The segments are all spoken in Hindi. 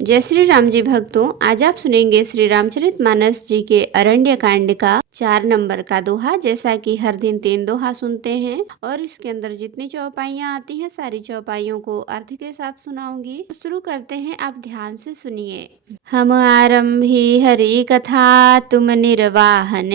जय श्री राम जी भक्तों, आज आप सुनेंगे श्री रामचरितमानस जी के अरण्य कांड का 4 नंबर का दोहा। जैसा कि हर दिन 3 दोहा सुनते हैं और इसके अंदर जितनी चौपाइयाँ आती हैं सारी चौपाइयों को अर्थ के साथ सुनाऊंगी। तो शुरू करते हैं, आप ध्यान से सुनिए। हम आरंभी हरि कथा, तुम निर्वाहन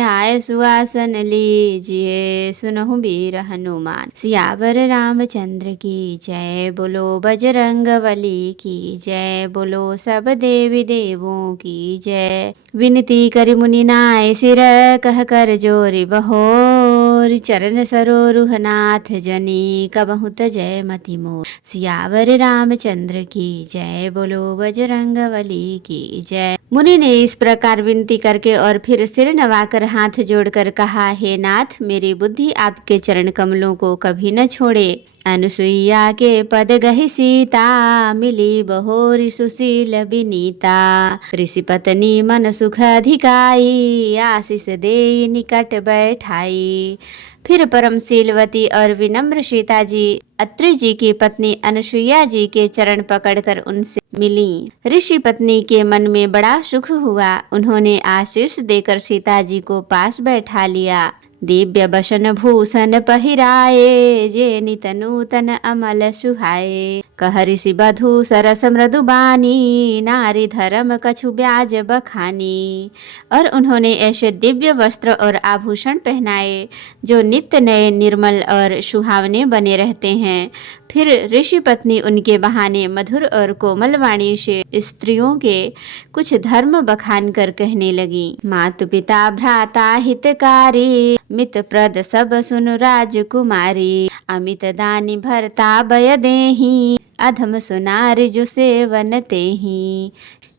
आए सुआसन लीजिए, सुनहु वीर हनुमान। सियावर रामचंद्र की जय, बोलो बजरंग बली की जय, बोलो सब देवी देवों की जय। विनती करि मुनि नाय सिर, कह कर जोरि बहोर, चरण सरोरुह नाथ जनी, कबहु जय मति मोर। सियावर रामचंद्र की जय, बोलो बजरंग बली की जय। मुनि ने इस प्रकार विनती करके और फिर सिर नवाकर हाथ जोड़कर कहा, हे नाथ, मेरी बुद्धि आपके चरण कमलों को कभी न छोड़े। अनुसुईया के पद गहि सीता, मिली बहोरि सुशील विनीता। ऋषि पत्नी मन सुख अधिकाई, आशीष दे निकट बैठाई। फिर परमशीलवती और विनम्र सीता जी अत्रि जी की पत्नी अनुसुईया जी के चरण पकड़कर उनसे मिली। ऋषि पत्नी के मन में बड़ा सुख हुआ। उन्होंने आशीष देकर सीता जी को पास बैठा लिया। दिव्य बसन भूषण पहिराए, जे नित नूतन अमल सुहाए। कह ऋषि बधू सरस मृदु बानी, नारी धर्म कछु ब्याज बखानी। और उन्होंने ऐसे दिव्य वस्त्र और आभूषण पहनाए जो नित्य नए, निर्मल और सुहावने बने रहते हैं। फिर ऋषि पत्नी उनके बहाने मधुर और कोमल वाणी से स्त्रियों के कुछ धर्म बखान कर कहने लगी। मातु पिता भ्राता हितकारी, मित प्रद सब सुन राजकुमारी। अमित दानी भरता बय देही, अधम सुनार जो सेवन तेहि।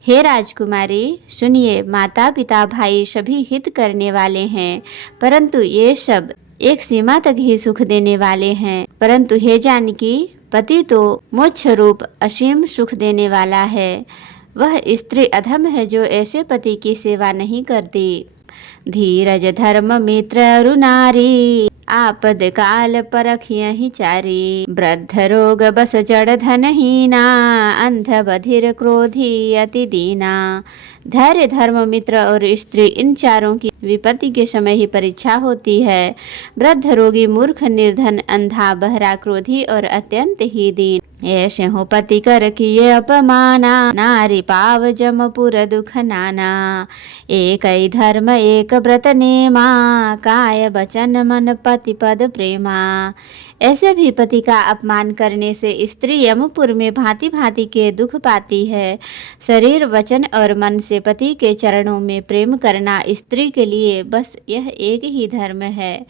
हे राजकुमारी, सुनिए, माता पिता भाई सभी हित करने वाले हैं, परंतु ये सब एक सीमा तक ही सुख देने वाले हैं। परंतु हे जानकी, पति तो मोक्ष रूप असीम सुख देने वाला है। वह स्त्री अधम है जो ऐसे पति की सेवा नहीं करती। धीरज धर्म मित्र अरु नारी, आपद काल परखियहि चारी। वृद्ध रोग बस जड़ धनहीना, अंध बधिर क्रोधी अति दीना। धैर्य धर्म मित्र और स्त्री, इन चारों की विपत्ति के समय ही परीक्षा होती है। वृद्ध रोगी मूर्ख निर्धन अंधा बहरा क्रोधी और अत्यंत ही दीन, ऐसे हो पति कर किए अपमाना। नारी पाव जमपुर दुख नाना, एक ही धर्म एक व्रत नेमा। काय वचन मन पति पद प्रेमा। ऐसे भी पति का अपमान करने से स्त्री यमपुर में भांति भांति के दुख पाती है। शरीर वचन और मन से पति के चरणों में प्रेम करना स्त्री के लिए बस यह एक ही धर्म है,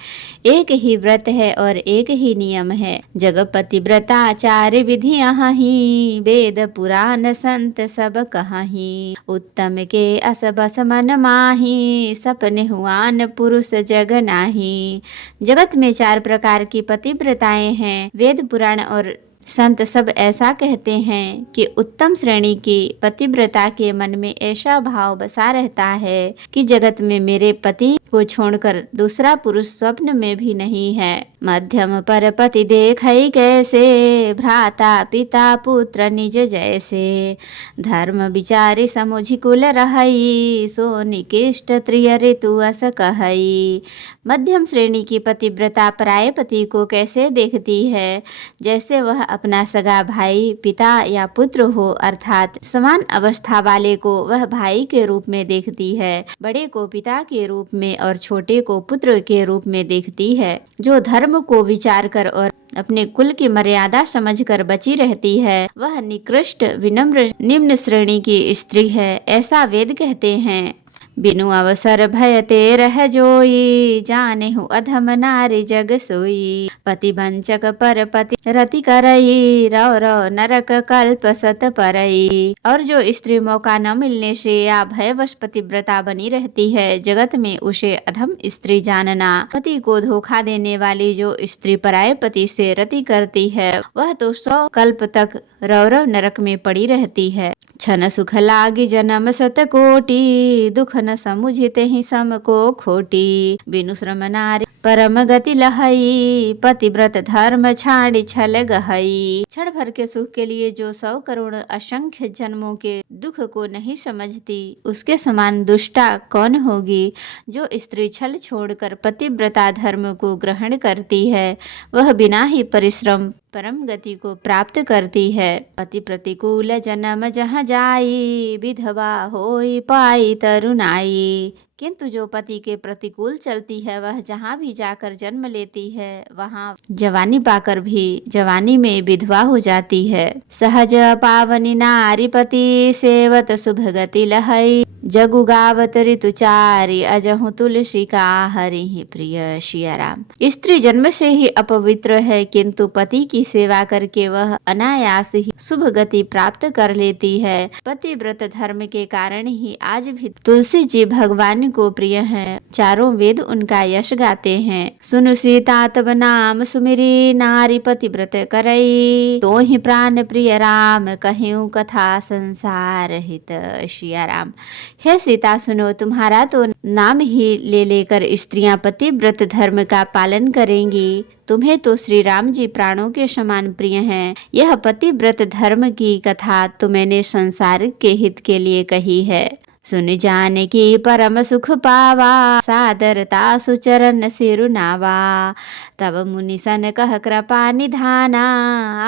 एक ही व्रत है और एक ही नियम है। जगपति व्रताचार्य विधि अहि, वेद पुराण संत सब कहाहि। उत्तम के अस बस मन माहि, सपने हुआन पुरुष जग नाही। जगत में 4 प्रकार की पतिव्रताएं हैं। वेद पुराण और संत सब ऐसा कहते हैं कि उत्तम श्रेणी की पतिव्रता के मन में ऐसा भाव बसा रहता है कि जगत में मेरे पति को छोड़कर दूसरा पुरुष स्वप्न में भी नहीं है। मध्यम पर पति देखई कैसे, भ्राता पिता पुत्र निज जैसे। धर्म विचारी समुझि कुल रहई, सो निकृष्ट त्रिय ऋतु अस कहई। मध्यम श्रेणी की पतिव्रता पराये पति को कैसे देखती है, जैसे वह अपना सगा भाई, पिता या पुत्र हो, अर्थात समान अवस्था वाले को वह भाई के रूप में देखती है, बड़े को पिता के रूप में और छोटे को पुत्र के रूप में देखती है। जो धर्म को विचार कर और अपने कुल की मर्यादा समझकर बची रहती है, वह निकृष्ट, विनम्र, निम्न श्रेणी की स्त्री है, ऐसा वेद कहते हैं। बिनु अवसर भयते रह जोई, जानेहु अधम नारी जग सोई। पति वंचक पर पति रति करई, रौ रौ नरक कल्प सत परई। और जो स्त्री मौका न मिलने से या भयवश पतिव्रता बनी रहती है, जगत में उसे अधम स्त्री जानना। पति को धोखा देने वाली जो स्त्री पराये पति से रति करती है, वह तो 100 कल्प तक रौरव नरक में पड़ी रहती है। छन सुख लागी जन्म सत कोटि, दुख न समुझिते ही सम को खोटी। बिनु श्रम नारी परम गति लहई, पतिव्रत धर्म छाड़ी छल गहई। क्षण भर के सुख के लिए जो 100 करोड़ असंख्य जन्मों के दुख को नहीं समझती, उसके समान दुष्टा कौन होगी। जो स्त्री छल छोड़कर पतिव्रता धर्म को ग्रहण करती है, वह बिना ही परिश्रम परम गति को प्राप्त करती है। पति प्रतिकूल जन्म जहाँ जाई, विधवा होई पाई तरुणाई। किंतु जो पति के प्रतिकूल चलती है, वह जहाँ भी जाकर जन्म लेती है, वहाँ जवानी पाकर भी जवानी में विधवा हो जाती है। सहज पावनी नारी पति, सेवत शुभ गति लहई। जगु गावत ऋतुचारी, अजहु तुलसी का हरि प्रिय सिया राम। स्त्री जन्म से ही अपवित्र है, किंतु पति की सेवा करके वह अनायास ही शुभ गति प्राप्त कर लेती है। पतिव्रत धर्म के कारण ही आज भी तुलसी जी भगवान को प्रिय हैं। चारों वेद उनका यश गाते हैं। सुनु सीता तब नाम सुमिरी, नारी पतिव्रत करई। तो ही प्राण प्रिय राम, कहूँ कथा संसार हित सिया राम। हे सीता सुनो, तुम्हारा तो नाम ही ले लेकर स्त्रियां पतिव्रत धर्म का पालन करेंगी। तुम्हें तो श्री राम जी प्राणों के समान प्रिय हैं। यह पतिव्रत धर्म की कथा तो मैंने संसार के हित के लिए कही है। सुन जाने की परम सुख पावा, सादरता सुचरण सिरु नावा। तब मुनि सन कह कृपा निधाना,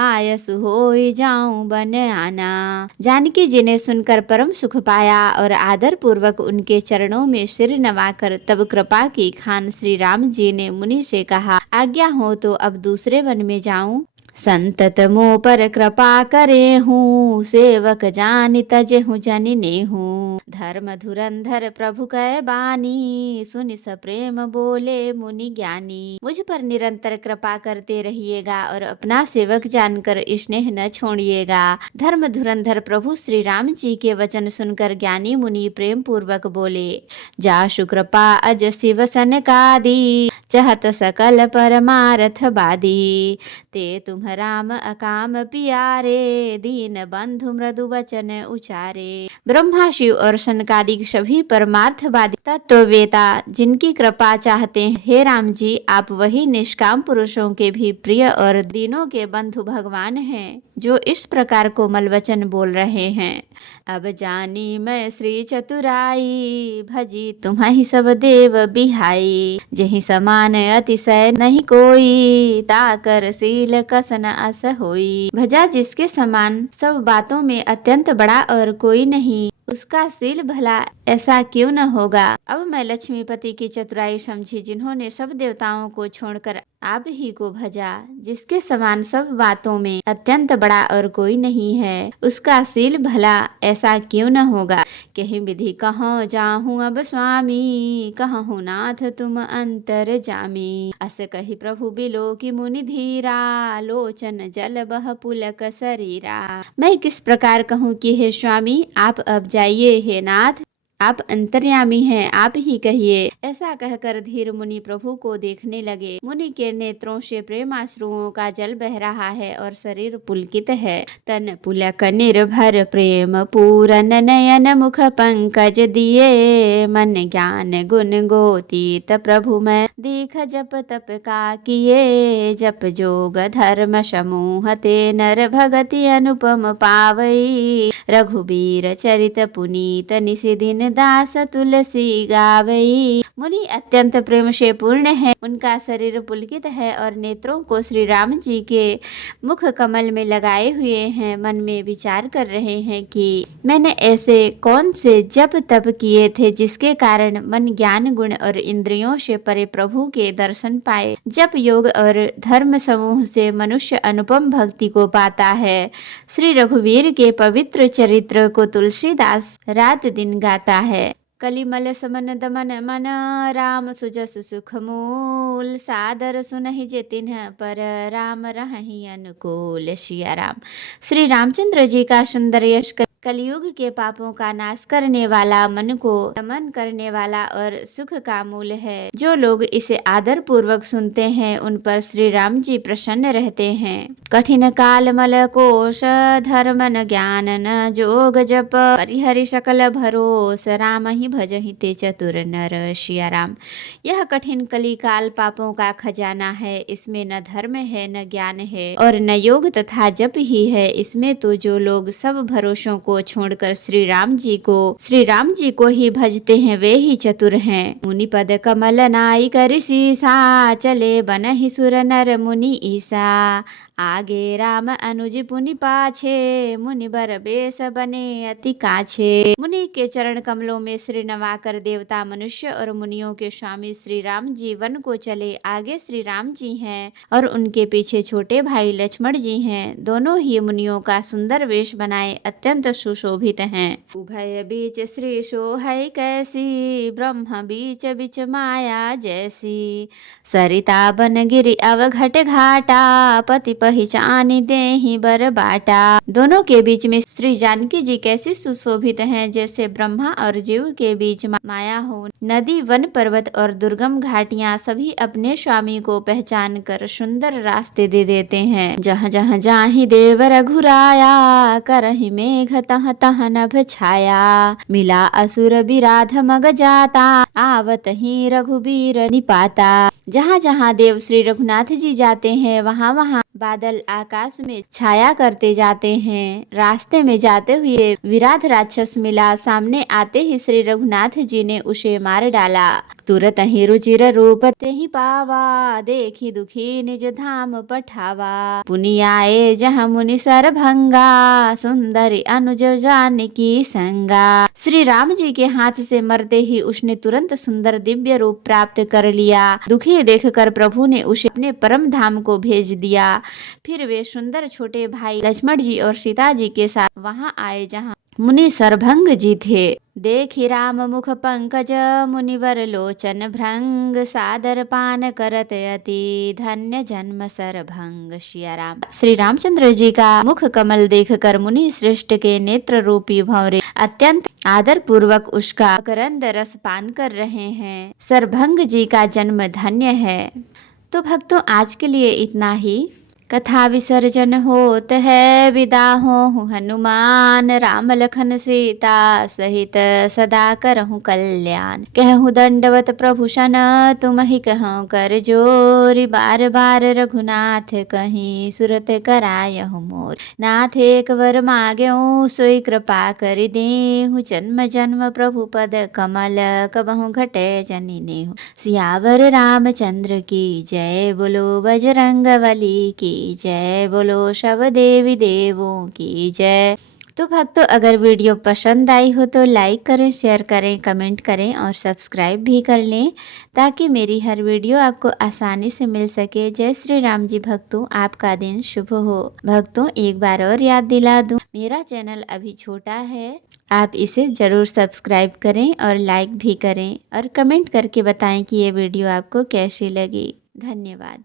आयसु होई जाऊं बन आना। जानकी जी ने सुनकर परम सुख पाया और आदर पूर्वक उनके चरणों में सिर नवाकर तब कृपा की खान श्री राम जी ने मुनि से कहा, आज्ञा हो तो अब दूसरे वन में जाऊं। संतत मोह पर कृपा करे हूँ, सेवक जानि तजे हूँ जननी हूँ। धर्म धुरंधर प्रभु कै बानी, सुनि सप्रेम बोले मुनि ज्ञानी। मुझ पर निरंतर कृपा करते रहिएगा और अपना सेवक जानकर स्नेह न छोड़िएगा। धर्म धुरंधर प्रभु श्री राम जी के वचन सुनकर ज्ञानी मुनि प्रेम पूर्वक बोले, जासु कृपा अज शिव सनकादि, चहत सकल परमारथ बादी। ते तुम राम अकाम पियारे, दीन बंधु मृदु वचन उचारे। ब्रह्मा शिव और सनकादिक सभी परमार्थवादी तत्ववेता जिनकी कृपा चाहते हैं, हे राम जी आप वही निष्काम पुरुषों के भी प्रिय और दीनों के बंधु भगवान हैं, जो इस प्रकार कोमल वचन बोल रहे हैं। अब जानी मैं श्री चतुराई, भजी तुम्हारी सब देव बिहाई। जही समान अतिशय नहीं कोई, ताकर शील कसन अस होई। भजा जिसके समान सब बातों में अत्यंत बड़ा और कोई नहीं, उसका शील भला ऐसा क्यों न होगा। अब मैं लक्ष्मीपति की चतुराई समझी, जिन्होंने सब देवताओं को छोड़कर आप ही को भजा। जिसके समान सब बातों में अत्यंत बड़ा और कोई नहीं है, उसका शील भला ऐसा क्यों न होगा। कहीं विधि कहो जाहूँ अब स्वामी, कहूँ नाथ तुम अंतर जामी। अस कही प्रभु बिलो की मुनि धीरा, लोचन जल बह पुलक शरीरा। मैं किस प्रकार कहूँ कि हे स्वामी आप अब जाइए, हे नाथ आप अंतर्यामी हैं, आप ही कहिए। ऐसा कहकर धीर मुनि प्रभु को देखने लगे। मुनि के नेत्रों से प्रेमाश्रुओं का जल बह रहा है और शरीर पुलकित है। तन पुलक निर्भर प्रेम पूरन, नयन मुख पंकज दिए। मन ज्ञान गुण गोतीत प्रभु मैं, दीख जप तप का किए। जप जोग धर्म समूह ते, नर भगति अनुपम पावई। रघुबीर चरित पुनीत, निसि दिन दास तुलसी गावई। मुनि अत्यंत प्रेम से पूर्ण है, उनका शरीर पुलकित है और नेत्रों को श्री राम जी के मुख कमल में लगाए हुए हैं। मन में विचार कर रहे हैं कि मैंने ऐसे कौन से जप तप किए थे, जिसके कारण मन ज्ञान गुण और इंद्रियों से परे प्रभु के दर्शन पाए। जप योग और धर्म समूह से मनुष्य अनुपम भक्ति को पाता है। श्री रघुवीर के पवित्र चरित्र को तुलसीदास रात दिन गाता है। कलिमल समन दमन मन, राम सुजस सुख मूल। सादर सुनहि जे तिन्ह पर, राम रहहि अनुकूल सिया राम। श्री रामचंद्र जी का सुंदर यश कलयुग के पापों का नाश करने वाला, मन को दमन करने वाला और सुख का मूल है। जो लोग इसे आदर पूर्वक सुनते हैं उन पर श्री राम जी प्रसन्न रहते हैं। कठिन काल मल कोश धर्म न ज्ञान न जोग जप परिहरि सकल भरोस राम ही भजहि ते चतुर नर। सिया राम। यह कठिन कली काल पापों का खजाना है। इसमें न धर्म है न ज्ञान है और न योग तथा जप ही है। इसमें तो जो लोग सब भरोसों को छोड़कर श्री राम जी को ही भजते हैं वे ही चतुर हैं। मुनि पद कमल नाई कर सीसा चले बन ही सुर नर मुनि ईसा। आगे राम अनुज पुनि पाछे मुनि बर बेस बने अति काछे। मुनि के चरण कमलों में सिर नवाकर देवता मनुष्य और मुनियों के स्वामी श्री राम जी वन को चले। आगे श्री राम जी हैं और उनके पीछे छोटे भाई लक्ष्मण जी हैं। दोनों ही मुनियों का सुंदर वेश बनाए अत्यंत सुशोभित हैं। उभय बीच श्री सोहै कैसी ब्रह्म बीच बीच माया जैसी। सरिता बन गिरि अवघट घाटा पति पहचानी देहि बर बाटा। दोनों के बीच में श्री जानकी जी कैसे सुशोभित हैं जैसे ब्रह्मा और जीव के बीच माया हो। नदी वन पर्वत और दुर्गम घाटियां सभी अपने स्वामी को पहचान कर सुंदर रास्ते दे देते हैं। जहाँ जहाँ जाहि देव रघुराया करहि मेघ तह तह नभ छाया। मिला असुर विराध मग जाता आवत ही रघुबीर निपाता। जहाँ जहाँ देव श्री रघुनाथ जी जाते हैं वहाँ वहाँ बादल आकाश में छाया करते जाते हैं। रास्ते में जाते हुए विराध राक्षस मिला। सामने आते ही श्री रघुनाथ जी ने उसे मार डाला। तुरत ही रुचिर रूप तेहि पावा देखी दुखी निज धाम पठावा। पुनि आए जहाँ मुनि सरभंगा सुंदरी अनुज जानकी संगा। श्री राम जी के हाथ से मरते ही उसने तुरंत सुंदर दिव्य रूप प्राप्त कर लिया। दुखी देखकर प्रभु ने उसे अपने परम धाम को भेज दिया। फिर वे सुंदर छोटे भाई लक्ष्मण जी और सीता जी के साथ वहां आए जहां मुनि सरभंग जी थे। देखि राम मुख पंकज मुनिवर लोचन भृंग सादर पान करत अति धन्य जन्म सरभंग। सिया राम। श्री रामचंद्र जी का मुख कमल देखकर मुनि श्रेष्ठ के नेत्र रूपी भंवरे अत्यंत आदर पूर्वक उसका करंद रस पान कर रहे हैं। सरभंग जी का जन्म धन्य है। तो भक्तों आज के लिए इतना ही। कथा विसर्जन होत है विदा हो हनुमान। राम लखन सीता सहित सदा करहु कल्याण। कहूँ दंडवत प्रभु सन तुमहि कहूँ कर जोरी। बार बार रघुनाथ कहीं सुरत करायहु मोर। नाथ एक वर माग्यऊ सोई कृपा कर देहु। जन्म जन्म प्रभु पद कमल कबहु घटे जनि नेहु। सियावर रामचंद्र की जय बोलो बजरंगबली की जय बोलो सब देवी देवों की जय। तो भक्तों अगर वीडियो पसंद आई हो तो लाइक करें, शेयर करें, कमेंट करें और सब्सक्राइब भी कर लें ताकि मेरी हर वीडियो आपको आसानी से मिल सके। जय श्री राम जी भक्तों, आपका दिन शुभ हो। भक्तों एक बार और याद दिला दूं, मेरा चैनल अभी छोटा है, आप इसे ज़रूर सब्सक्राइब करें और लाइक भी करें और कमेंट करके बताएं कि ये वीडियो आपको कैसी लगी। धन्यवाद।